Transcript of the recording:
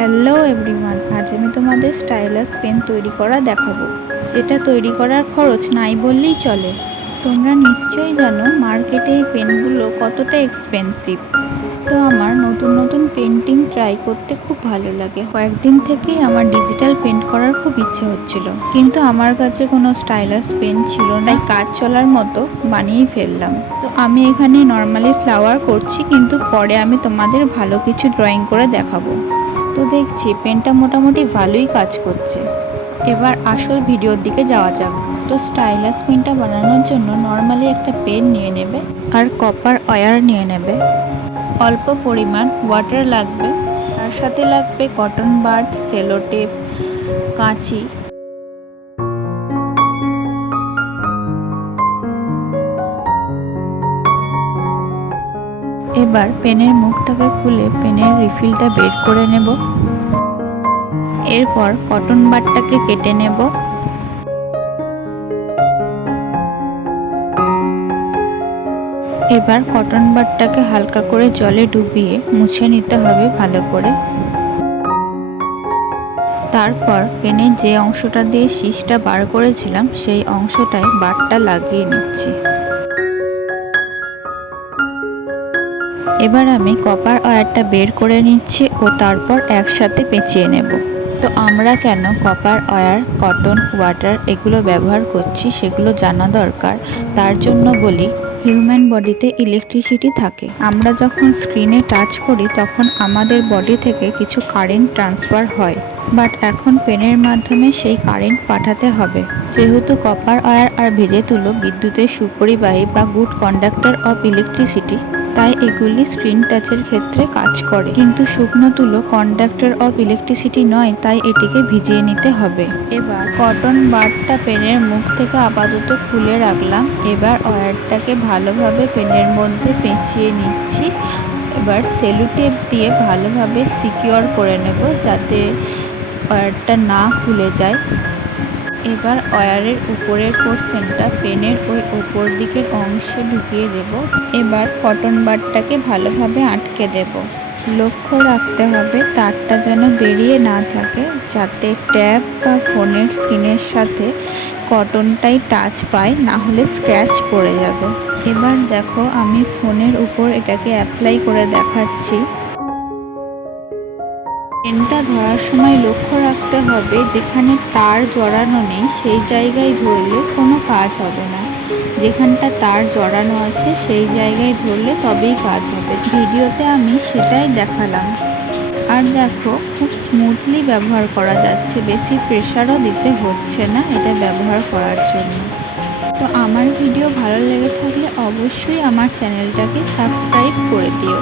Hello everyone, আজ আমি তোমাদের স্টাইলাস পেন তৈরি করা দেখাবো, যেটা তৈরি করার খরচ নাই বললেই চলে। তোমরা নিশ্চয়ই জানো মার্কেটে এই পেনগুলো কতটা এক্সপেন্সিভ। তো আমার নতুন নতুন পেন্টিং ট্রাই করতে খুব ভালো লাগে। কয়েকদিন থেকেই আমার ডিজিটাল পেন্ট করার খুব ইচ্ছে হচ্ছিল, কিন্তু আমার কাছে কোনো স্টাইলাস পেন ছিল না, তাই কাজ চলার মতো বানিয়েই ফেললাম। তো আমি এখানে নর্মালি ফ্লাওয়ার করছি, কিন্তু পরে আমি তোমাদের ভালো কিছু ড্রয়িং করে দেখাবো। তো দেখছি পেনটা মোটামুটি ভালোই কাজ করছে। এবার আসল ভিডিওর দিকে যাওয়া যাক। তো স্টাইলাস পেনটা বানানোর জন্য নর্মালি একটা পেন নিয়ে নেবে আর কপার ওয়্যার নিয়ে নেবে। অল্প পরিমাণ ওয়াটার লাগবে, তার সাথে লাগবে কটন বাড, সেলো টেপ, কাঁচি। এবার পেনের মুখটাকে খুলে পেনের রিফিলটা বের করে নেব। এরপর কটন বাডটাকে কেটে নেব। এবার কটন বাডটাকে হালকা করে জলে ডুবিয়ে মুছে নিতে হবে ভালো করে। তারপর পেনের যে অংশটা দিয়ে শীষটা বার করেছিলাম সেই অংশটায় বাডটা লাগিয়ে নিচ্ছি। এবার আমি কপার ওয়্যারটা বের করে নিচ্ছি ও তারপর একসাথে পেঁচিয়ে নেব। তো আমরা কেন কপার ওয়্যার, কটন, ওয়াটার এগুলো ব্যবহার করছি সেগুলো জানা দরকার। তার জন্য বলি, হিউম্যান বডিতে ইলেকট্রিসিটি থাকে। আমরা যখন স্ক্রিনে টাচ করি তখন আমাদের বডি থেকে কিছু কারেন্ট ট্রান্সফার হয়, বাট এখন পেনের মাধ্যমে সেই কারেন্ট পাঠাতে হবে। যেহেতু কপার ওয়্যার আর ভেজে তুলো বিদ্যুতের সুপরিবাহী বা গুড কন্ডাক্টর অফ ইলেকট্রিসিটি, তাই এগুলি স্ক্রিন টাচের ক্ষেত্রে কাজ করে। কিন্তু শুকনো তুলো কন্ডাক্টর অফ ইলেকট্রিসিটি নয়, তাই এটিকে ভিজিয়ে নিতে হবে। এবার কটন বাডটা পেনের মুখ থেকে আপাতত খুলে রাখলাম। এবার ওয়্যারটাকে ভালোভাবে পেনের মধ্যে পেঁচিয়ে নিচ্ছি। এবার সেলো টেপ দিয়ে ভালোভাবে সিকিউর করে নেব, যাতে ওয়্যারটা না খুলে যায়। এবার ওয়্যারের উপরের পোর্শনটা পেনের ওই উপর দিকের অংশে ঢুকিয়ে দেব। এবার কটন বাডটাকে ভালোভাবে আটকে দেব। লক্ষ্য রাখতে হবে তারটা যেন বেরিয়ে না থাকে, যাতে ট্যাব বা ফোনের স্ক্রিনের সাথে কটনটাই টাচ পায়, না হলে স্ক্র্যাচ পড়ে যাবে। এবার দেখো আমি ফোনের উপর এটাকে অ্যাপ্লাই করে দেখাচ্ছি। পেনটা ধরার সময় লক্ষ্য রাখতে হবে যেখানে তার জড়ানো নেই সেই জায়গায় ধরলে কোনো কাজ হবে না, যেখানটা তার জড়ানো আছে সেই জায়গায় ধরলে তবেই কাজ হবে। ভিডিওতে আমি সেটাই দেখালাম। আর দেখো খুব স্মুথলি ব্যবহার করা যাচ্ছে, বেশি প্রেশারও দিতে হচ্ছে না এটা ব্যবহার করার জন্য। তো আমার ভিডিও ভালো লেগে থাকলে অবশ্যই আমার চ্যানেলটাকে সাবস্ক্রাইব করে দিও।